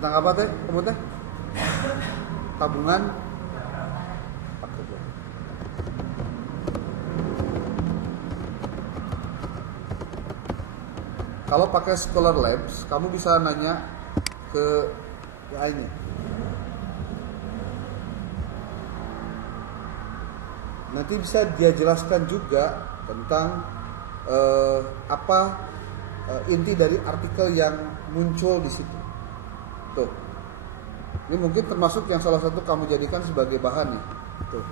Tentang apa teh? Kamu teh? Tabungan paket. Kalau pakai Scholar Labs, kamu bisa nanya ke AI-nya. Nanti bisa dia jelaskan juga tentang apa inti dari artikel yang muncul di situ. Tuh. Ini mungkin termasuk yang salah satu kamu jadikan sebagai bahan nih. Tuh.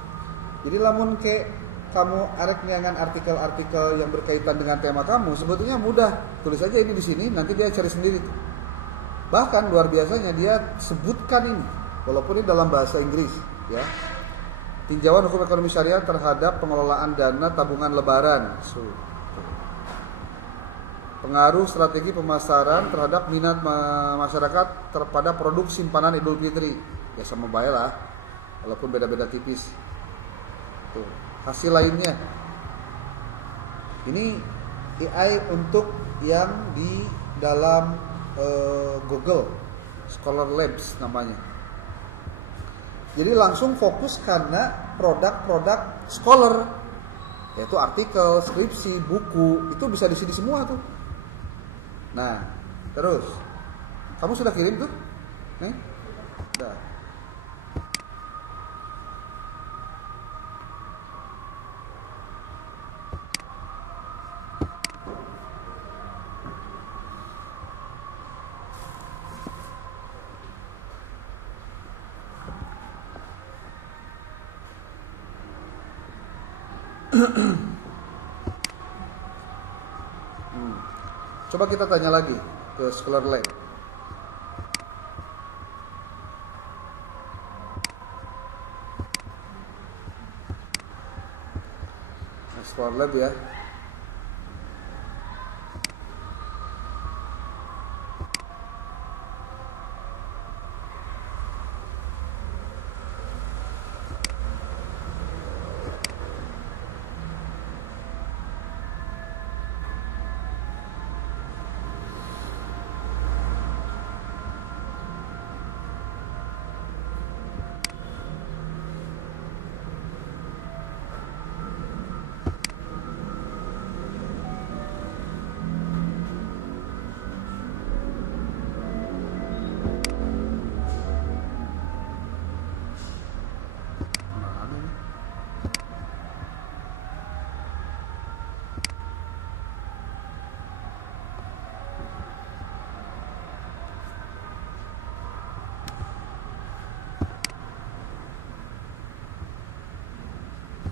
Jadi lamun ke kamu arek nyangan artikel-artikel yang berkaitan dengan tema kamu, sebetulnya mudah. Tulis aja ini di sini, nanti dia cari sendiri tuh. Bahkan luar biasanya dia sebutkan ini, walaupun ini dalam bahasa Inggris, ya. Tinjauan hukum ekonomi syariah terhadap pengelolaan dana tabungan lebaran. Pengaruh strategi pemasaran terhadap minat masyarakat terhadap produk simpanan Idul Fitri. Ya sama baik lah, walaupun beda-beda tipis. Tuh, hasil lainnya. Ini AI untuk yang di dalam Google Scholar Labs namanya. Jadi langsung fokus karena produk-produk scholar, yaitu artikel, skripsi, buku, itu bisa di sini semua tuh. Nah, terus kamu sudah kirim tuh? Nih, udah. Coba kita tanya lagi ke Scholar Lab. Scholar Lab ya.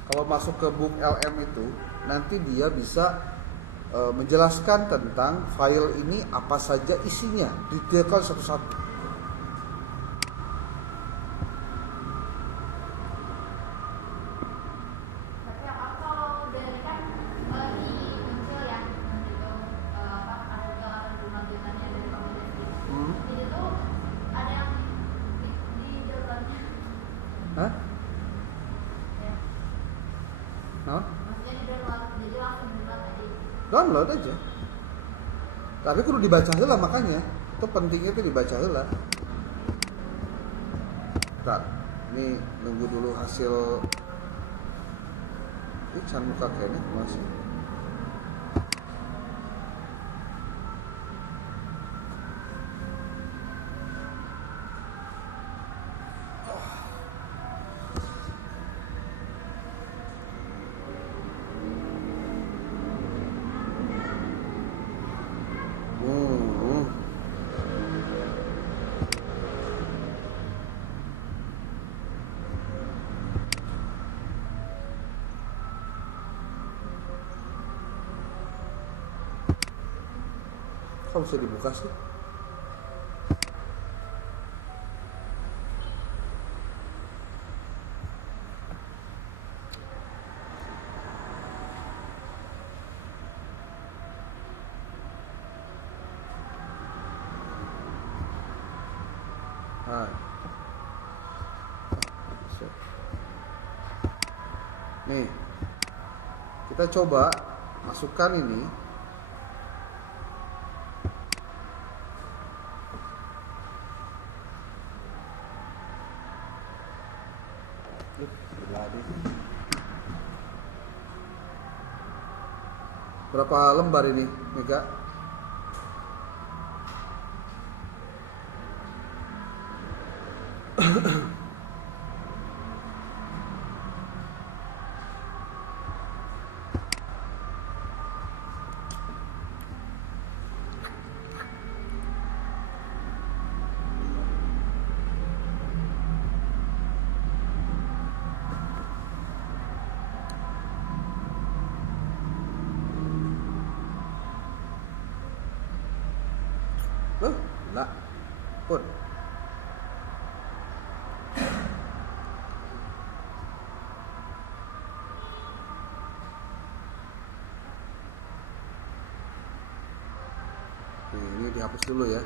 Kalau masuk ke book LM itu, nanti dia bisa menjelaskan tentang file ini apa saja isinya, detailkan satu-satu. Hah? No? Download aja. Tapi kudu dibaca heula makanya. Itu pentingnya itu dibaca heula. Bentar. Ini nunggu dulu hasil. Ini can muka kayaknya masih. Kok bisa dibuka sih? Nah. Nih, kita coba masukkan ini. tadi. Berapa lembar ini, Mega? Lah, pun. Ini dihapus dulu ya.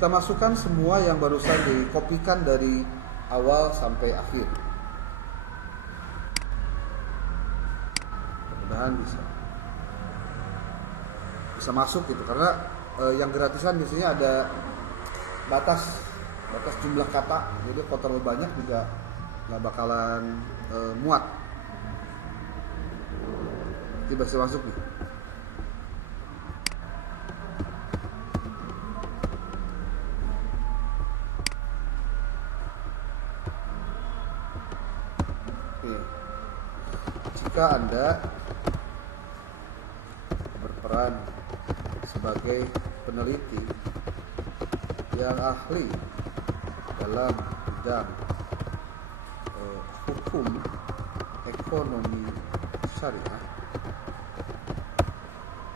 Kita masukkan semua yang barusan dikopikan dari awal sampai akhir. Mudah-mudahan bisa masuk gitu, karena yang gratisan biasanya ada batas jumlah kata, jadi kalau terlalu banyak juga nggak bakalan muat. Jadi bisa masuk nih. Jika Anda berperan sebagai peneliti yang ahli dalam bidang hukum ekonomi syariah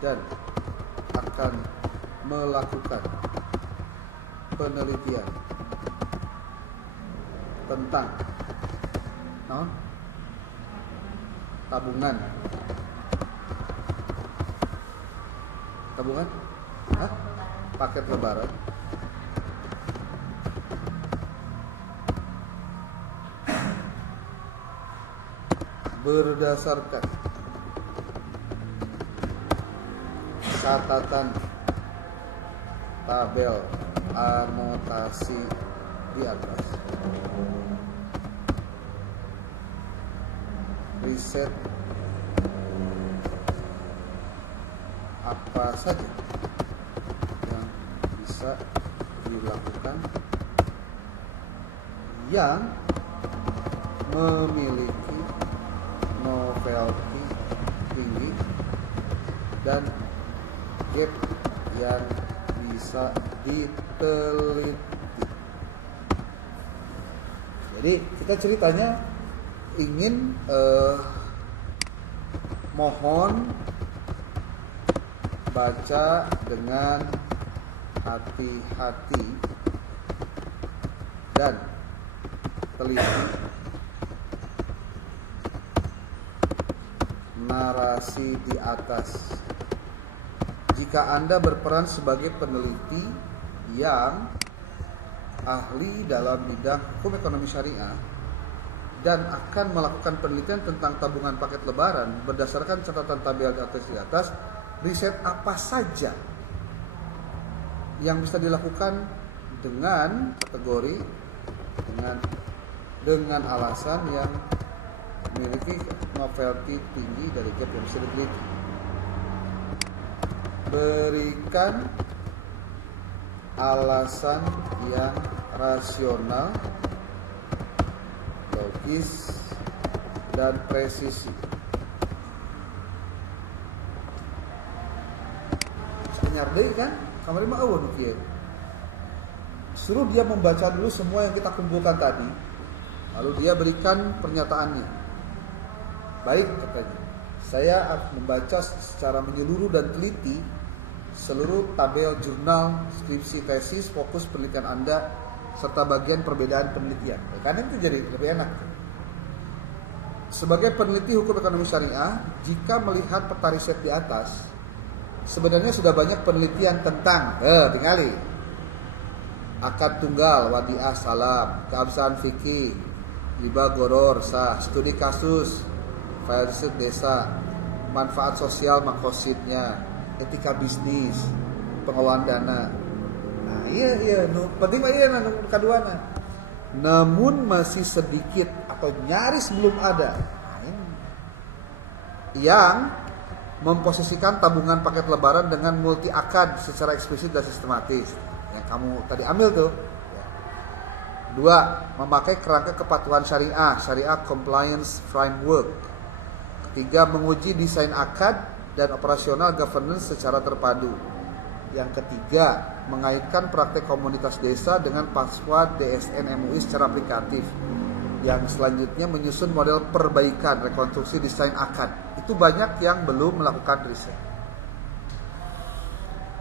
dan akan melakukan penelitian tentang tabungan, paket lebaran, berdasarkan catatan tabel anotasi di atas, riset apa saja yang bisa dilakukan yang memiliki novelty tinggi dan gap yang bisa diteliti. Jadi kita ceritanya ingin mohon baca dengan hati-hati dan teliti narasi di atas. Jika Anda berperan sebagai peneliti yang ahli dalam bidang hukum ekonomi syariah dan akan melakukan penelitian tentang tabungan paket lebaran berdasarkan catatan tabel di atas, riset apa saja yang bisa dilakukan dengan kategori dengan alasan yang memiliki novelty tinggi dari gap yang bisa diteliti. Berikan alasan yang rasional, logis, dan presisi. Nyardai kan? Kamari mah eueuh kieu. Suruh dia membaca dulu semua yang kita kumpulkan tadi, lalu dia berikan pernyataannya. Baik katanya. Saya membaca secara menyeluruh dan teliti seluruh tabel jurnal, skripsi, tesis, fokus penelitian Anda, serta bagian perbedaan penelitian. Karena itu jadi lebih enak. Sebagai peneliti hukum ekonomi syariah, jika melihat peta riset di atas, sebenarnya sudah banyak penelitian tentang tinggali akad tunggal, wadiah salam, keabsahan fikih, riba goror, sah, studi kasus, file riset desa, manfaat sosial makosidnya, etika bisnis, pengelolaan dana. Nah, iya, penting mah iya kaduana. Namun masih sedikit atau nyaris belum ada yang memposisikan tabungan paket lebaran dengan multi akad secara eksplisit dan sistematis. Yang kamu tadi ambil tuh. 2. Memakai kerangka kepatuhan syariah compliance framework. 3. Menguji desain akad dan operasional governance secara terpadu. Yang ketiga, mengaitkan praktek komunitas desa dengan fatwa DSN MUI secara aplikatif. Yang selanjutnya menyusun model perbaikan rekonstruksi desain akad. Itu banyak yang belum melakukan riset.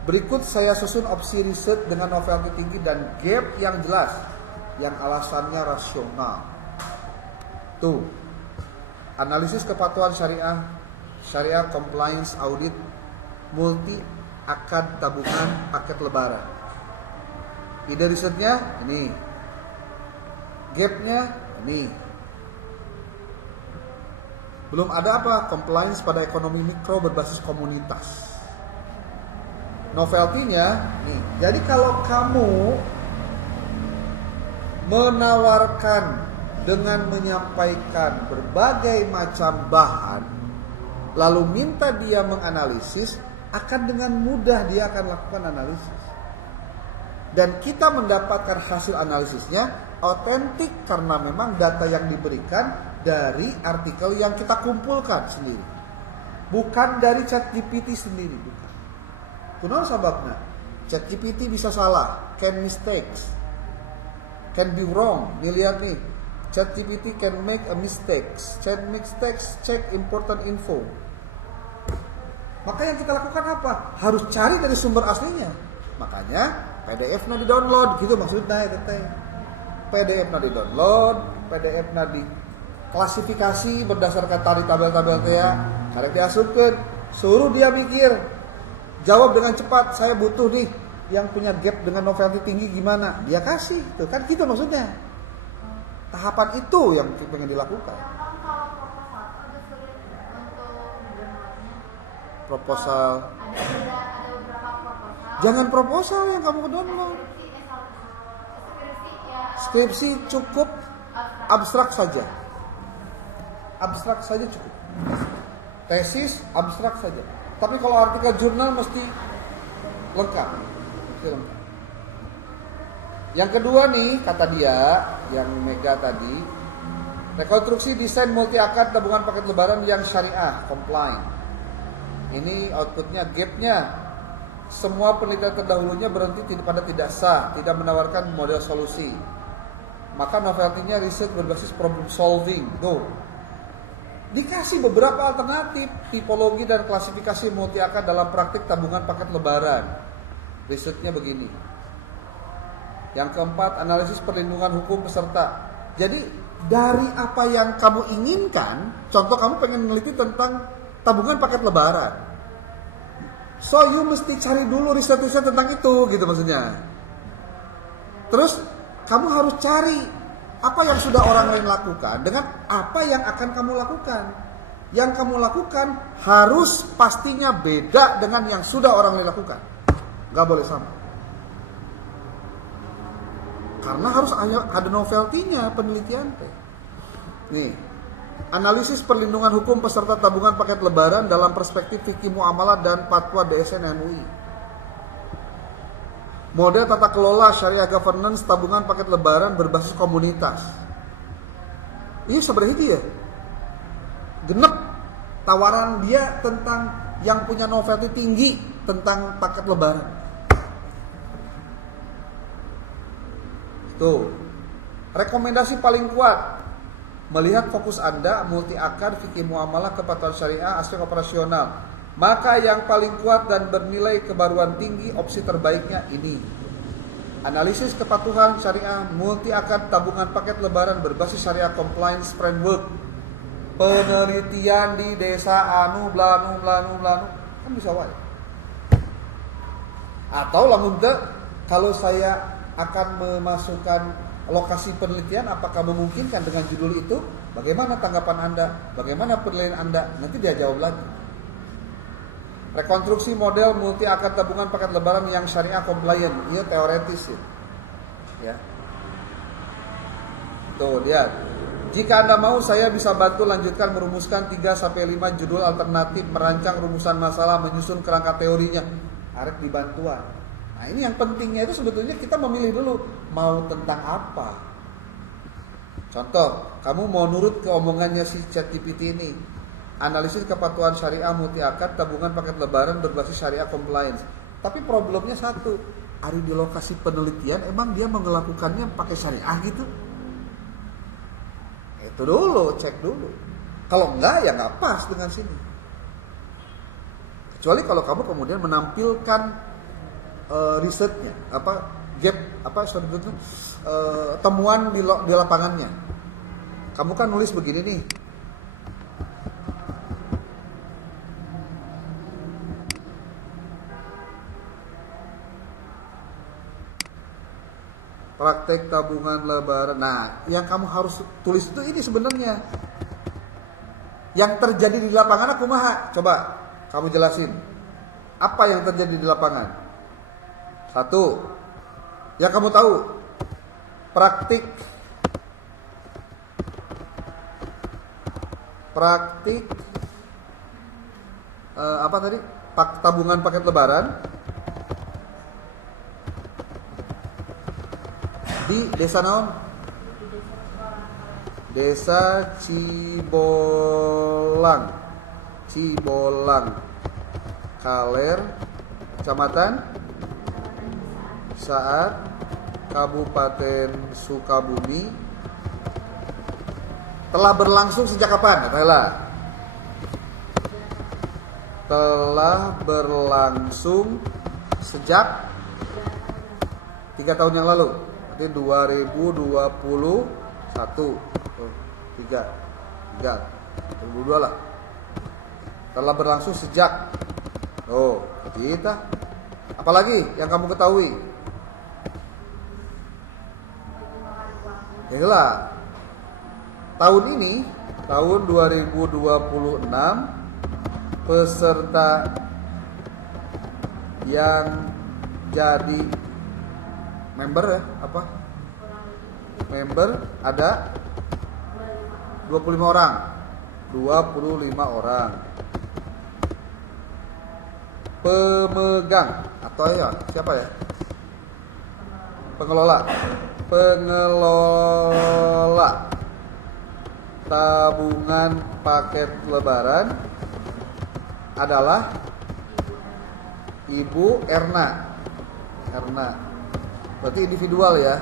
Berikut saya susun opsi riset dengan novelty tinggi dan gap yang jelas, yang alasannya rasional. Tuh, analisis kepatuhan syariah compliance audit, multi akad tabungan paket lebaran. Ide risetnya ini, gapnya ini. Belum ada apa? Compliance pada ekonomi mikro berbasis komunitas. Novelty-nya nih. Jadi kalau kamu menawarkan dengan menyampaikan berbagai macam bahan, lalu minta dia menganalisis, akan dengan mudah dia akan lakukan analisis. Dan kita mendapatkan hasil analisisnya otentik karena memang data yang diberikan dari artikel yang kita kumpulkan sendiri. Bukan dari ChatGPT sendiri, bukan. Kunaon sababna? ChatGPT bisa salah, can mistakes, can be wrong. Nih lihat nih, ChatGPT can make a mistakes, check important info. Maka yang kita lakukan apa? Harus cari dari sumber aslinya. Makanya PDF-na di-download gitu maksudnya itu teh. PDF-na di-download, PDF-na diklasifikasi berdasarkan tadi tabel-tabel teh ya. Karek diasupkeun, suruh dia mikir. Jawab dengan cepat, saya butuh nih yang punya gap dengan novelty tinggi gimana? Dia kasih, tuh kan gitu maksudnya. Tahapan itu yang pengen dilakukan. Proposal. Jangan proposal yang kamu download. Skripsi cukup abstrak saja. Abstrak saja cukup. Tesis abstrak saja. Tapi kalau artikel jurnal mesti lengkap. Yang kedua nih kata dia, yang Mega tadi, rekonstruksi desain multi akad tabungan paket lebaran yang syariah compliant. Ini outputnya, gapnya. Semua penelitian terdahulunya berhenti pada tidak sah, tidak menawarkan model solusi. Maka novelty-nya riset berbasis problem solving. Tuh. Dikasih beberapa alternatif tipologi dan klasifikasi multi akad dalam praktik tabungan paket lebaran. Risetnya begini. Yang keempat, analisis perlindungan hukum peserta. Jadi dari apa yang kamu inginkan, contoh kamu pengen meneliti tentang tabungan paket lebaran. So you mesti cari dulu riset-riset tentang itu gitu maksudnya. Terus kamu harus cari apa yang sudah orang lain lakukan dengan apa yang akan kamu lakukan. Yang kamu lakukan harus pastinya beda dengan yang sudah orang lain lakukan. Gak boleh sama. Karena harus ada novelty-nya penelitian. Nih, analisis perlindungan hukum peserta tabungan paket lebaran dalam perspektif fikih muamalah dan fatwa DSN MUI. Model tata kelola syariah governance tabungan paket lebaran berbasis komunitas. Ini sebenarnya itu ya. Genep tawaran dia tentang yang punya novelty tinggi tentang paket lebaran. Tuh. Rekomendasi paling kuat Melihat fokus Anda, multi akad, fikih muamalah, kepatuhan syariah, aspek operasional, maka yang paling kuat dan bernilai kebaruan tinggi, opsi terbaiknya ini. Analisis kepatuhan syariah, multi akad, tabungan paket lebaran berbasis syariah compliance framework. Penelitian di desa anu blanu kan bisa wae. Atau lamun teu, kalau saya akan memasukkan lokasi penelitian, apakah memungkinkan dengan judul itu? Bagaimana tanggapan Anda? Bagaimana penilaian Anda? Nanti dia jawab lagi. Rekonstruksi model multi akad tabungan paket lebaran yang syariah compliant. Iya teoretis ya. Tuh lihat. Jika Anda mau, saya bisa bantu lanjutkan merumuskan 3-5 judul alternatif, merancang rumusan masalah, menyusun kerangka teorinya. Arek dibantuan. Nah ini yang pentingnya itu sebetulnya kita memilih dulu mau tentang apa. Contoh, kamu mau nurut ke omongannya si ChatGPT ini. Analisis kepatuhan syariah multi akad tabungan paket lebaran berbasis syariah compliance. Tapi problemnya satu, hari di lokasi penelitian emang dia melakukannya pakai syariah gitu. Itu dulu, cek dulu. Kalau enggak ya enggak pas dengan sini. Kecuali kalau kamu kemudian menampilkan risetnya, temuan di lapangannya. Kamu kan nulis begini nih. Praktek tabungan lebaran. Nah, yang kamu harus tulis itu ini sebenarnya. Yang terjadi di lapangan aku kumaha? Coba kamu jelasin. Apa yang terjadi di lapangan? Satu, yang kamu tahu, praktik apa tadi? Tabungan paket lebaran di desa naon? Desa Cibolang, Kaler, Kecamatan Saat, Kabupaten Sukabumi. Telah berlangsung sejak kapan? Telah berlangsung sejak 3 tahun yang lalu. Berarti 2021. 2022 lah. Telah berlangsung sejak. Kita. Apalagi yang kamu ketahui? Yalah. Tahun ini, tahun 2026, peserta yang jadi member member ada 25 orang. Pemegang atau ya siapa ya? Pengelola tabungan paket lebaran adalah Ibu Erna. Berarti individual ya.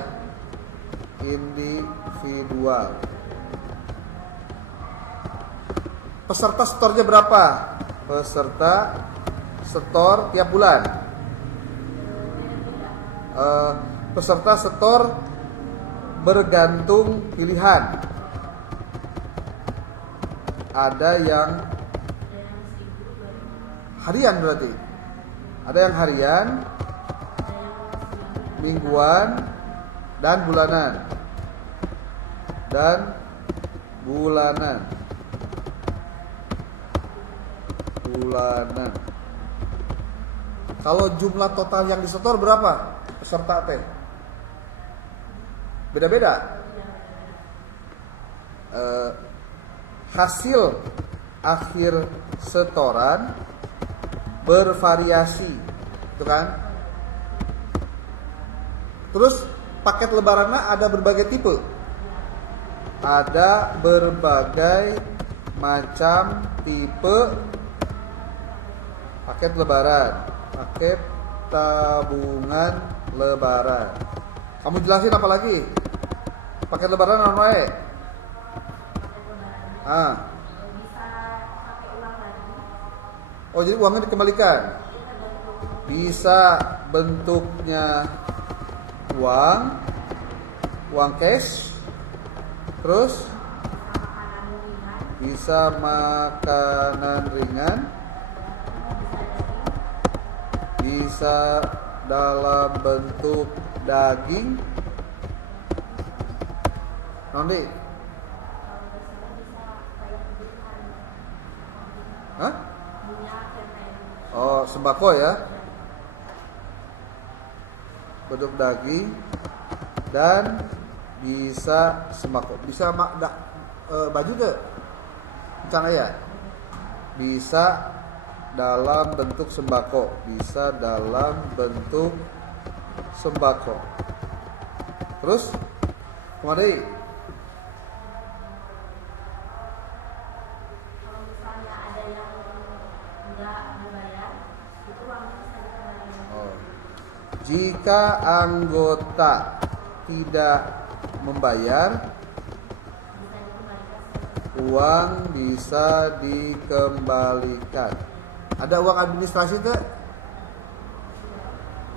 Individual. Peserta setornya berapa? Peserta setor tiap bulan. Peserta setor bergantung pilihan. Ada yang harian berarti. Ada yang harian, mingguan, dan bulanan. Kalau jumlah total yang disetor berapa? Peserta teh beda-beda. Hasil akhir setoran bervariasi, itu kan? Terus paket lebarannya ada berbagai tipe. Ada berbagai macam tipe paket lebaran, paket tabungan lebaran. Kamu jelasin apa lagi? Paket lebaran apa wae? Ah. bisa pakai uang lagi. Oh, jadi uangnya dikembalikan. Itu tergantung. Bisa bentuknya uang cash, terus Makanan ringan, bisa makanan ringan, bisa dalam bentuk daging. Nondi? kalau misalnya bisa kayak kebutuhan Hah? minyak dan lain. Oh, sembako ya. Bentuk daging dan bisa sembako. Bisa baju tuh. Rencana ya? Bisa dalam bentuk sembako. Bisa dalam bentuk sembako. Terus kemari? Kalau misalnya ada yang nggak membayar, itu uangnya bisa dikembalikan. Oh. Jika anggota tidak membayar, Bisa dikembalikan. uang bisa dikembalikan. Ada uang administrasi tuh?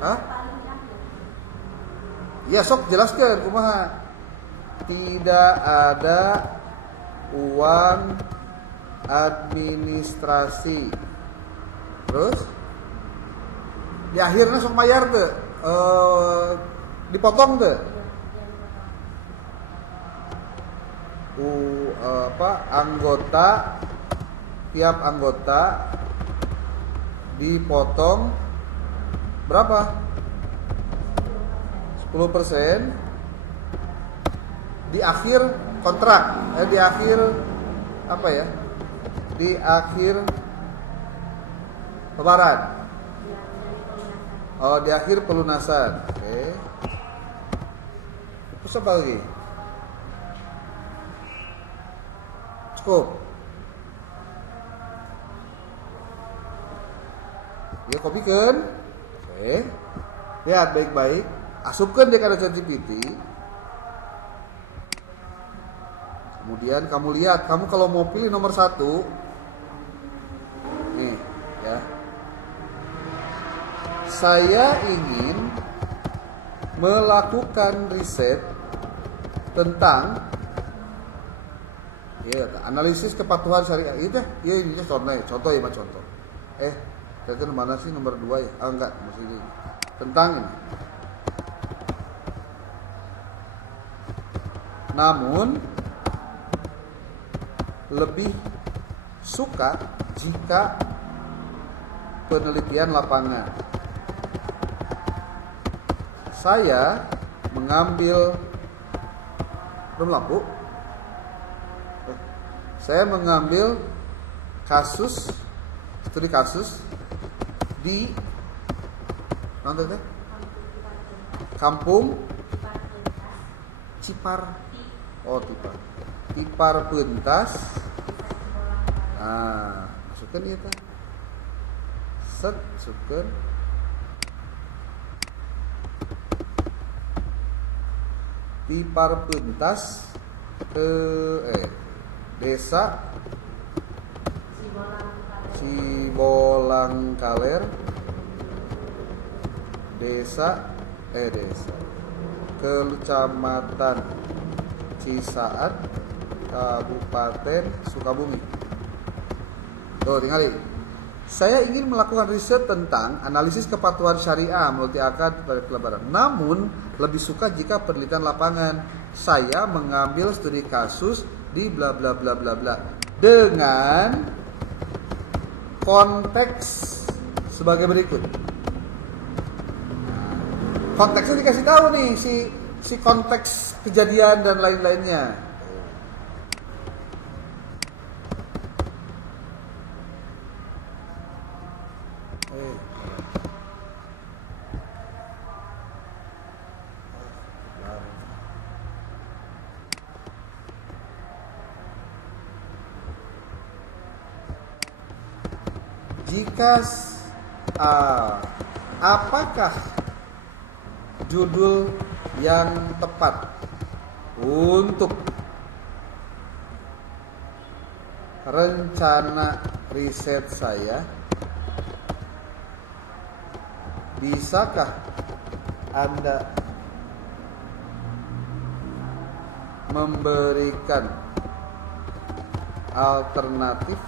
Hah? Paling akhir. Ya sok jelaskan kumaha. Tidak ada uang administrasi. Terus di akhirnya sok bayar tuh. Dipotong tuh. Anggota, tiap anggota dipotong berapa? 10% di akhir kontrak, di akhir apa ya? Di akhir lebaran. Oh, di akhir pelunasan. Oke. Terus apa lagi? Cukup. Ya, kopikan. Oke. Lihat baik-baik. Asupkan dia ke ChatGPT. Kemudian kamu lihat, kamu kalau mau pilih nomor 1, nih ya. Saya ingin melakukan riset tentang analisis kepatuhan syariah. Itu ya ini contoh ya, contoh. Ternyata mana sih nomor 2 ya? Enggak, maksudnya tentang ini. Namun lebih suka jika penelitian lapangan. Saya mengambil Saya mengambil studi kasus di Kampung Cipar. Oh, Tipar Pentas. Nah, masukkan ya ta. Masukkan. Tipar Pentas Desa Cibolang Kaler. Desa Kecamatan Cisaat, Kabupaten Sukabumi. Tuh, tinggali. Saya ingin melakukan riset tentang analisis kepatuhan syariah menurut akad pada lebaran. Namun, lebih suka jika penelitian lapangan. Saya mengambil studi kasus di bla bla bla bla bla dengan konteks sebagai berikut. Konteksnya dikasih tahu nih si konteks kejadian dan lain-lainnya. Jika apakah judul yang tepat untuk rencana riset saya, bisakah Anda memberikan alternatif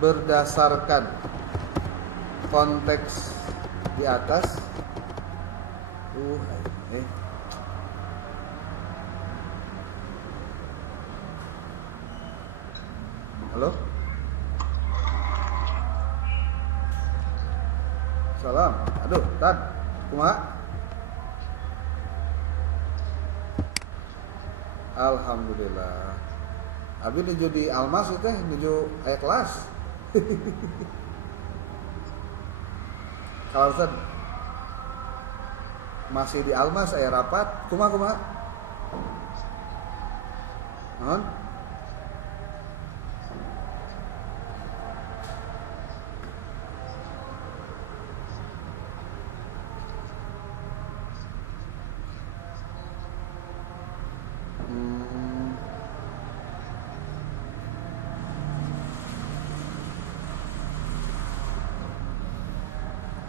berdasarkan konteks di atas? Halo? Salam. Aduh, Tan. Kumaha? Alhamdulillah. Abi nuju di Almas itu teh nuju aya kelas. Kalau Ustaz masih di Almas aya rapat, kumaha? Naon?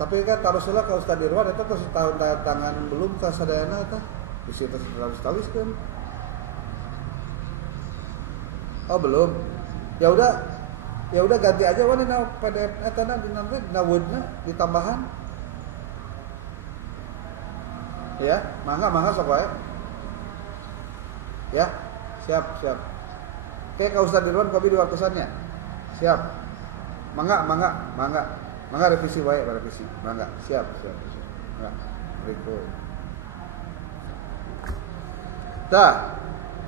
Tapi kan taruhlah ke Ustaz Dirwan itu ke setahun tangan belum ke sadayana eta di situ terus kan. Oh belum. Ya udah ganti aja wani na PDF eta na dina Word-na ditambahan. Ya, mangga sok wae. Ya, siap. Oke, ke Ustaz Dirwan kopi di waktusannya. Siap. Mangga revisi wae, revisi. Mangga, siap. Mangga. Berikut.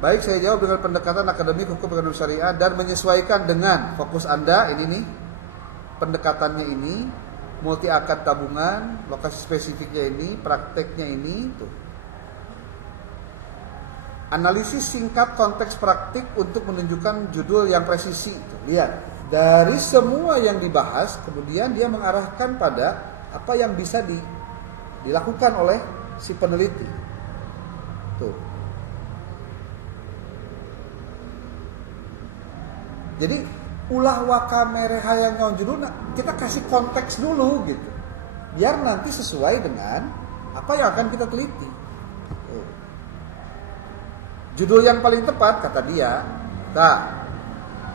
Baik, saya jawab dengan pendekatan akademik hukum ekonomi syariah dan menyesuaikan dengan fokus Anda ini nih. Pendekatannya ini, multi akad tabungan, lokasi spesifiknya ini, prakteknya ini tuh. Analisis singkat konteks praktik untuk menunjukkan judul yang presisi. Tuh, lihat. Dari semua yang dibahas, kemudian dia mengarahkan pada apa yang bisa dilakukan oleh si peneliti. Tuh. Jadi ulah wakamereha yang nyaon judulna, kita kasih konteks dulu gitu. Biar nanti sesuai dengan apa yang akan kita teliti. Tuh. Judul yang paling tepat kata dia,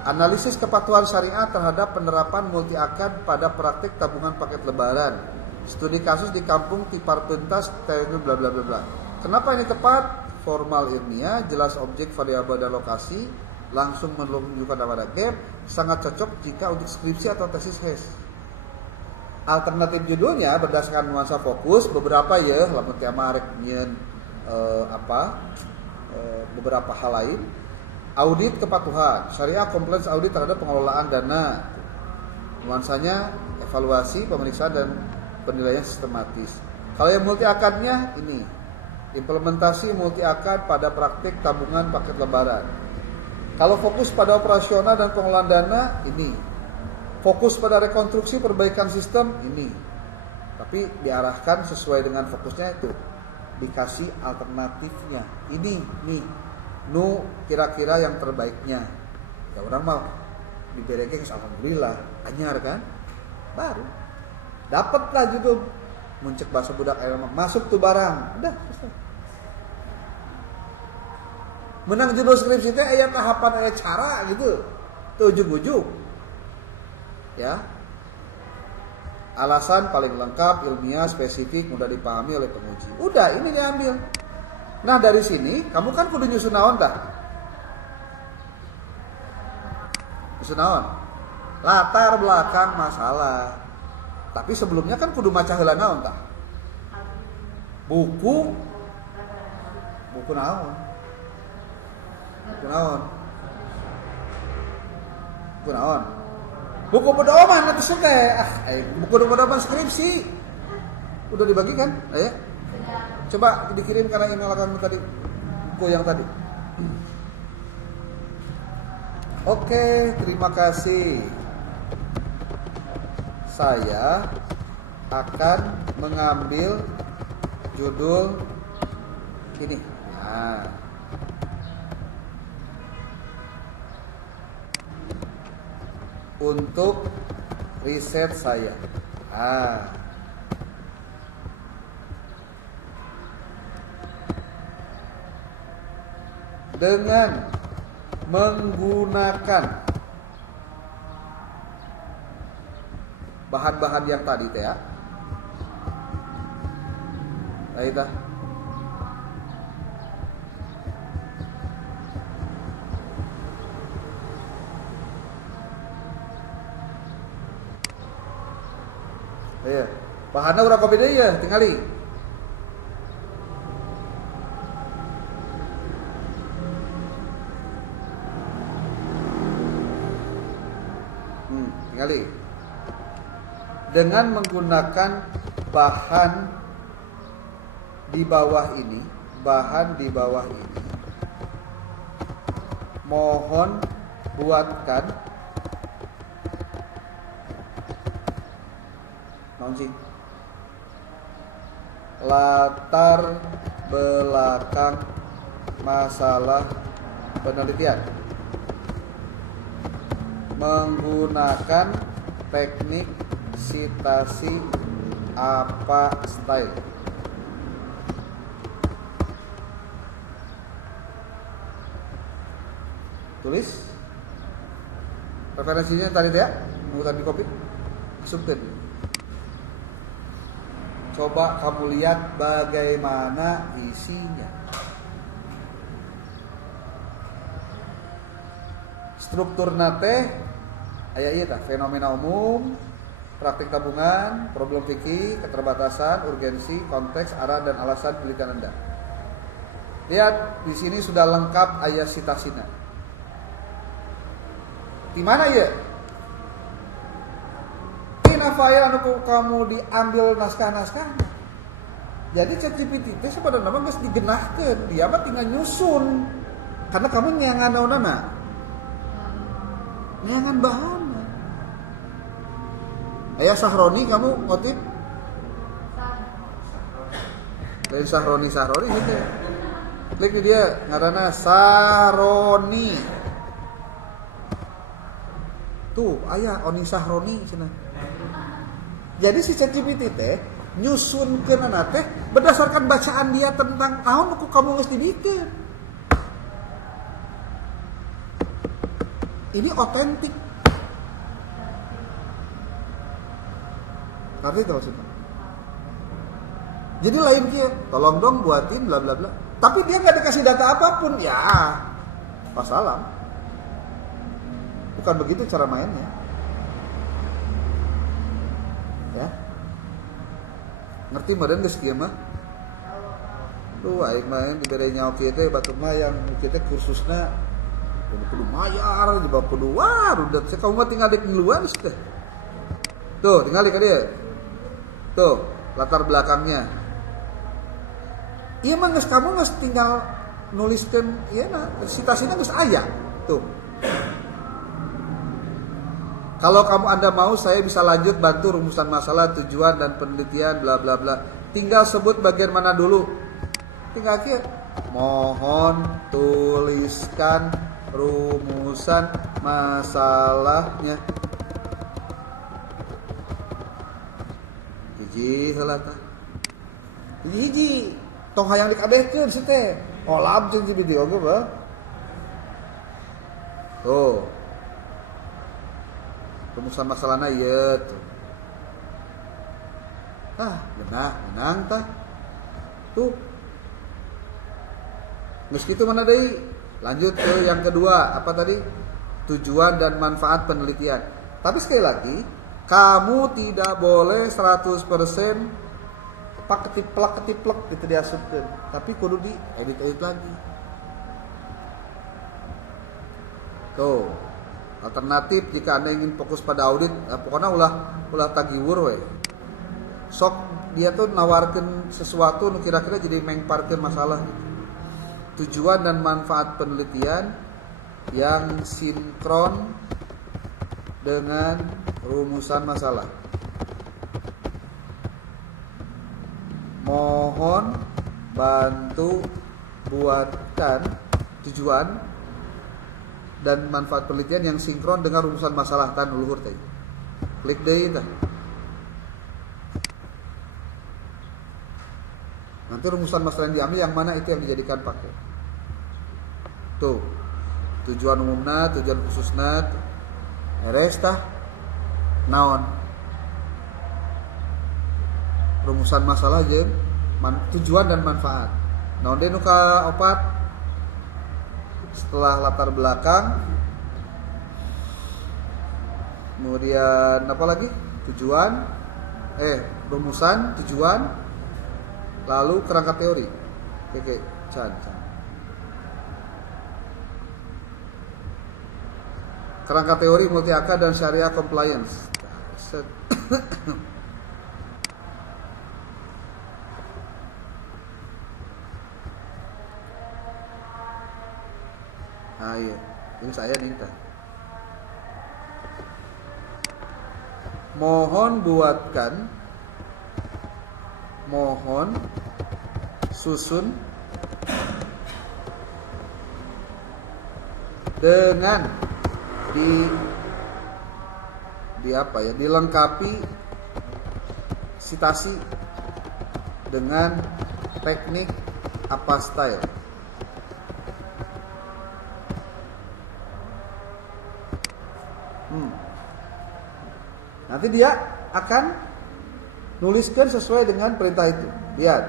analisis kepatuhan syariah terhadap penerapan multi akad pada praktik tabungan paket lebaran. Studi kasus di kampung Tipar Pentas, bla bla bla bla. Kenapa ini tepat? Formal ilmiah, jelas objek, variabel dan lokasi, langsung menunjukkan pada gap, sangat cocok jika untuk skripsi atau tesis HES. Alternatif judulnya berdasarkan nuansa fokus, beberapa ya, lamun teh marek nyeun beberapa hal lain. Audit kepatuhan, syariah compliance audit terhadap pengelolaan dana. Nuansanya evaluasi, pemeriksaan dan penilaian sistematis. Kalau yang multi akadnya ini, implementasi multi akad pada praktik tabungan paket lebaran. Kalau fokus pada operasional dan pengelolaan dana ini, fokus pada rekonstruksi perbaikan sistem ini. Tapi diarahkan sesuai dengan fokusnya itu, dikasih alternatifnya. Ini nih. Kira-kira yang terbaiknya. Ya orang mau dibereke alhamdulillah anyar kan, baru dapatlah judul muncul bahasa budak elma masuk tuh barang, udah selesai. Menang judul skripsi teh aya tahapan, aya cara gitu, tuh ujug-ujug ya. Alasan paling lengkap, ilmiah, spesifik, mudah dipahami oleh penguji. Udah, ini diambil. Nah dari sini kamu kan kudu nyusun naon dah. Nyusun naon? Latar belakang masalah. Tapi sebelumnya kan kudu maca heula naon tah? Buku naon? Buku pedoman nanti sudah. Buku pedoman skripsi. Udah dibagikan? Ayo. Coba dikirim karena email kamu tadi, buku yang tadi. Oke, terima kasih. Saya akan mengambil judul ini. Nah, untuk riset saya. Nah, dengan menggunakan bahan-bahan yang tadi teh ya. Aida. Iya, bahannya urang kopi deui ya, tingali. Tingali. Dengan menggunakan bahan di bawah ini, mohon buatkan latar belakang masalah penelitian menggunakan teknik sitasi apa style. Tulis referensinya tadi ya, mengutar di kopi, subtin. Coba kamu lihat bagaimana isinya. Struktur nate aya ieu tah, fenomena umum, praktik tabungan, problem fikih, keterbatasan, urgensi, konteks, arah dan alasan penelitian Anda. Lihat di sini sudah lengkap ayat sitasina. Di mana ya? Tina file anu kamu diambil naskah-naskah. Jadi ChatGPT teh sebenarnya mah geus digenahkeun, dia mah tinggal nyusun. Karena kamu nyangan naonana? Nyangan bahan. Aya Sahroni kamu ngotip? Lain Sahroni gitu. Klik di dia ngaranna Sahroni. Tuh, aya Oni Sahroni cenah. Jadi si ChatGPT teh nyusunkeunana teh berdasarkan bacaan dia tentang naon nu kamu geus dibikeun. Ini otentik. Ngerti itu maksudnya? Jadi lain kieu, tolong dong buatin bla bla bla. Tapi dia nggak dikasih data apapun, ya wassalam. Bukan begitu cara mainnya. Ya. Ngerti meureun geus kieu mah? Tuh aing main dibere nyawa kieu teh batur mah yang kieu teh kursusna kudu mayar, jiba kudu udah saya kamu mah tinggal di luar teh. Tuh, tinggal di ka dieu. Tuh, latar belakangnya. Iya mah geus kamu geus tinggal nuliskeun ieu na, sitasina geus aya. Tuh. Kalau Anda mau, saya bisa lanjut bantu rumusan masalah, tujuan dan penelitian bla bla bla. Tinggal sebut bagian mana dulu. Tinggal kieu. Mohon tuliskan rumusan masalahnya. Hiji heula tah. Hiji tong hayang dikadehkeun si teh. Olab jeung di video ge ba. Tuh. Rumusan masalahna ieu tuh. Menang tah. Tuh. Geus kitu mana deui? Lanjut ke yang kedua, apa tadi? Tujuan dan manfaat penelitian. Tapi sekali lagi, kamu tidak boleh 100% pak ketiplek gitu diasupkeun. Tapi kudu di edit lagi. Tuh. Alternatif jika Anda ingin fokus pada audit, pokoknya ulah tagiwur we. Sok dia tuh nawarkeun sesuatu nu kira-kira jadi mengparkeun masalah gitu. Tujuan dan manfaat penelitian yang sinkron dengan rumusan masalah. mohon bantu buatkan tujuan dan manfaat penelitian yang sinkron dengan rumusan masalah tan luhur teh. Klik deui tah. Nanti rumusan masalah yang diambil yang mana itu yang dijadikan pakai. Tuh. Tujuan umumna, tujuan khususna. Eres tah naon? Rumusan masalah jeung tujuan dan manfaat. Naon deui nu kaopat? Setelah latar belakang, kemudian apa lagi? Tujuan, rumusan, tujuan, lalu kerangka teori. Oke, can. Kerangka teori multi akad dan syariah compliance. Ah iya, ini saya minta. Mohon susun dengan dilengkapi sitasi dengan teknik apa style. Nanti dia akan nuliskan sesuai dengan perintah itu. Lihat.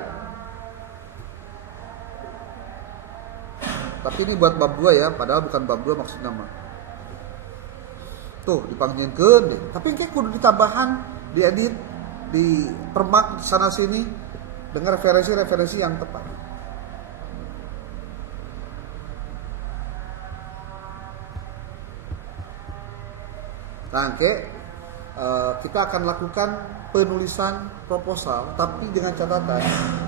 Tapi ini buat bab 2 ya, padahal bukan bab 2 maksud nama. Tuh, dipanggilkeun deh. Tapi kayak kudu ditambahan, diedit, dipermak sana sini dengan referensi-referensi yang tepat. Oke, kita akan lakukan penulisan proposal, tapi dengan catatan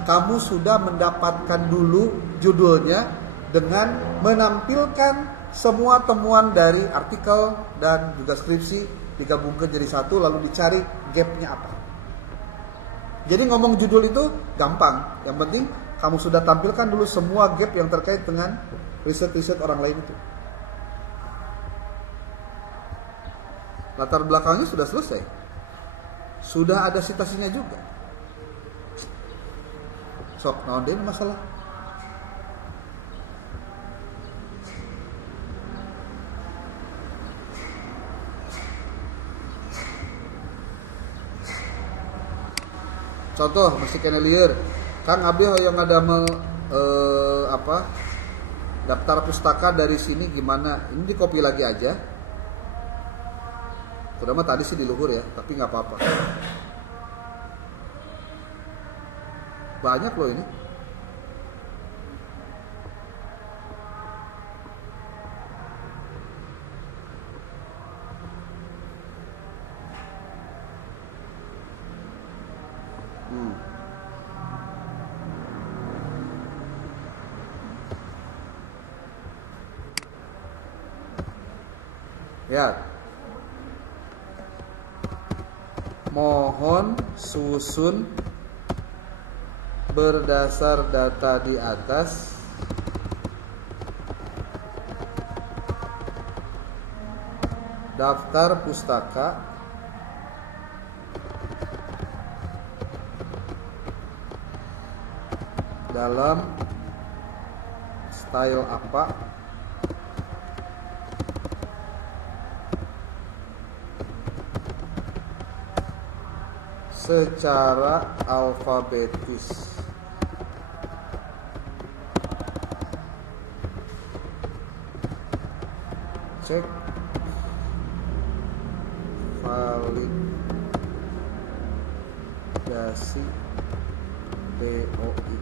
kamu sudah mendapatkan dulu judulnya dengan menampilkan semua temuan dari artikel dan juga skripsi digabungkan jadi satu, lalu dicari gapnya apa. Jadi ngomong judul itu gampang, yang penting kamu sudah tampilkan dulu semua gap yang terkait dengan riset-riset orang lain itu. Latar belakangnya sudah selesai. Sudah ada citasinya juga. Sok, naon deui masalah? Contoh, mesti kena lieur. Kang abdi hoyong ngadamel daftar pustaka dari sini gimana? Ini di copy lagi aja. Terutama tadi sih di luhur ya, tapi nggak apa-apa. Banyak loh ini. Ya. Mohon susun berdasar data di atas daftar pustaka dalam style apa secara alfabetis. Cek validasi POI.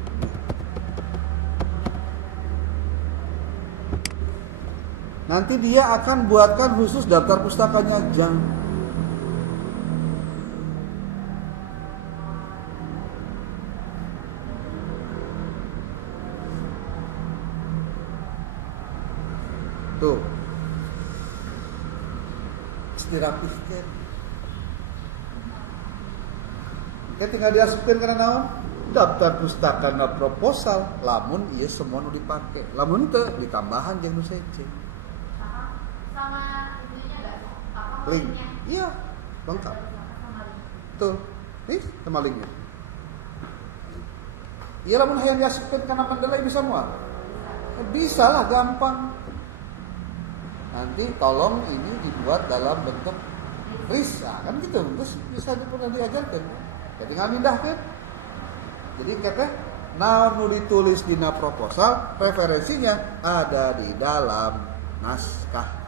Nanti dia akan buatkan khusus daftar pustakanya jangan. Tuh, dirapihkan. Oke, tinggal diasupkan karena naon? daftar pustakana proposal lamun ieu semua nu dipake. Lamun teu ditambahan jeung nu sece. Sama ininya enggak? Apa Link. linknya? Iya, lengkap. Sama link. Tuh. Nih, sama linknya. Iya lamun hayang diasupkeun kana Mendeley bisa moal. Bisa lah, gampang. Nanti tolong ini dibuat dalam bentuk RIS, kan gitu. Terus bisa pernah diajarkan. Jadi tinggal mindahkeun. Jadi kata namun ditulis di proposal, referensinya ada di dalam naskah.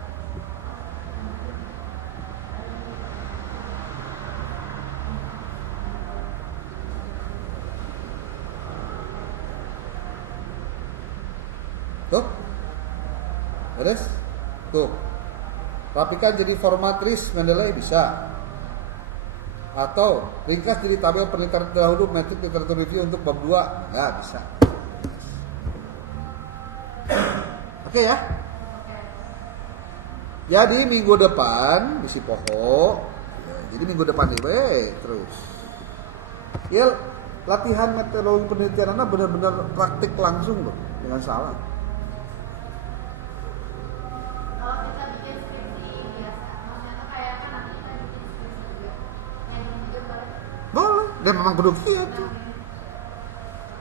Tuh, beres? Tuh, rapikan jadi format RIS Mendeley bisa. Atau ringkas jadi tabel penelitian terdahulu metrik literatur review untuk bab 2, ya bisa. Oke ya. Jadi minggu depan bisi poho. Jadi minggu depan nih, terus. Ya latihan metodologi penelitiannya benar-benar praktik langsung loh, dengan salah. Kalau kita bikin skripsi biasa, maksudnya kayak kan nanti kita bikin skripsi juga. Yang ini juga boleh. Boleh, dan memang kudu kieu tuh.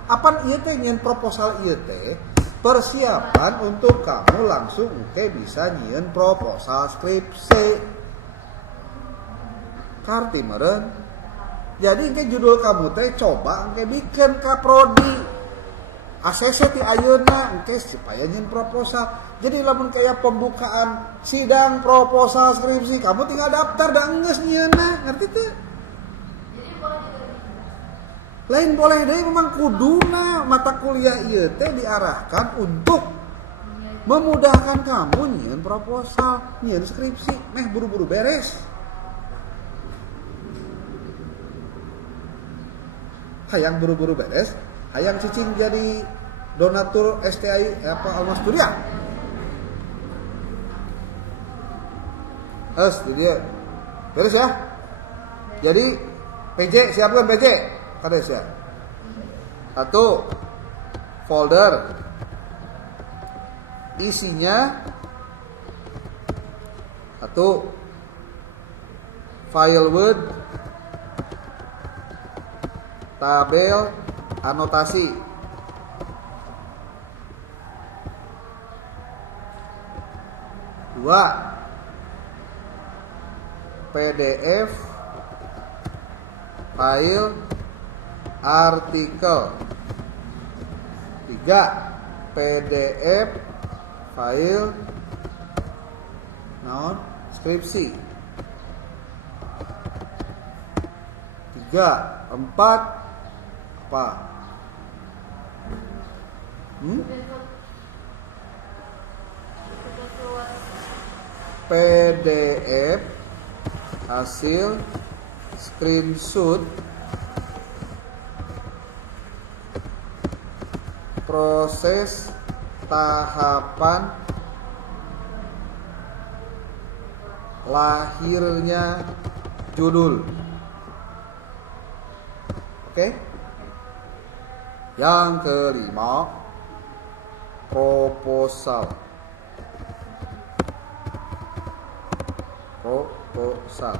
Apaan ieu teh nyieun proposal ieu teh persiapan untuk kamu langsung bisa nyieun proposal skripsi. Karti meureun. Jadi engke judul kamu teh coba engke bikin ka prodi. ACC ti ayeuna engke supaya nyieun proposal. Jadi lamun kayak pembukaan sidang proposal skripsi, kamu tinggal daftar da geus nyieunna, ngerti teu? Jadi boleh juga. Lain boleh deui memang kuduna mata kuliah ieu teh diarahkan untuk memudahkan kamu nyieun proposal, nyieun skripsi, meh buru-buru beres. Hayang buru-buru beres, hayang cicing jadi donatur STI Alma Studia. Itu dia. Beres ya. Jadi PJ siapkan PJ. Kades ya. Satu folder isinya satu file Word, tabel, anotasi. Dua, PDF, file, artikel. Tiga, PDF, file, skripsi. Tiga, empat, apa? PDF hasil screenshot proses tahapan lahirnya judul. Oke? Yang kelima, proposal. Proposal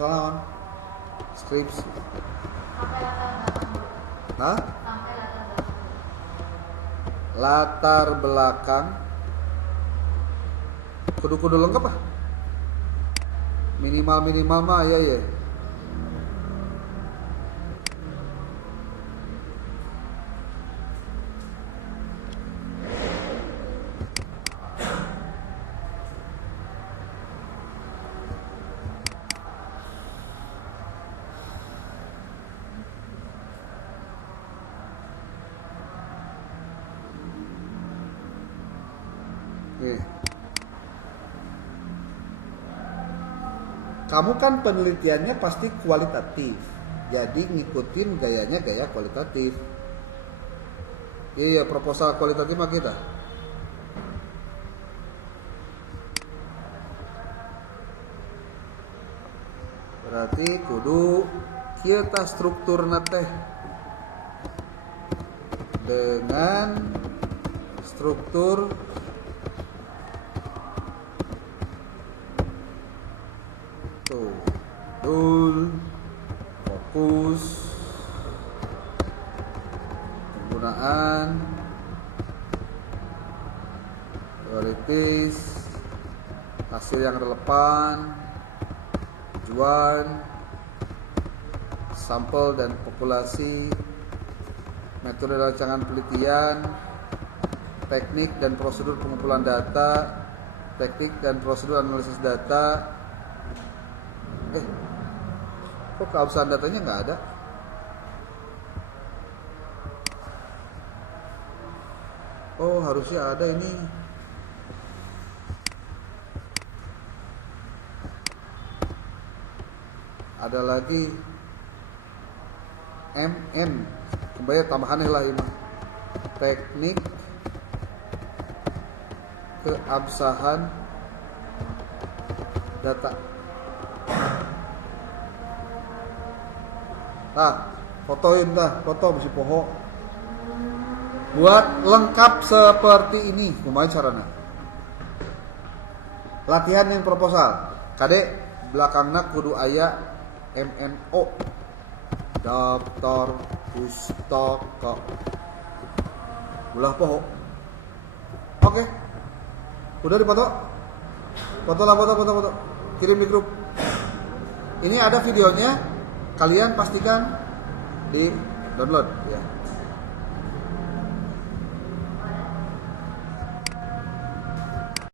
naon? Skripsi. Sampai latar belakang. Hah? Sampai Latar belakang. Kudu lengkap ah. Minimal mah ya. Kamu kan penelitiannya pasti kualitatif, jadi ngikutin gayanya gaya kualitatif. Iya, proposal kualitatif mah kita. Berarti kudu kieu tah strukturna teh. dengan struktur tool, fokus, penggunaan, priorities, hasil yang relevan, tujuan, sampel dan populasi, metode rancangan penelitian, teknik dan prosedur pengumpulan data, teknik dan prosedur analisis data. Kok keabsahan datanya nggak ada? Oh, harusnya ada ini. Ada lagi MN, kembali tambahannya lah ini. Teknik keabsahan data. Fotoin foto besi poho. Buat lengkap seperti ini, kumaha carana? Latihan yang proposal. Kade belakangna kudu aya MNO. Daftar pustaka. Ulah poho. Oke. Udah dipoto? Foto. Kirim di grup. Ini ada videonya. Kalian pastikan di download ya.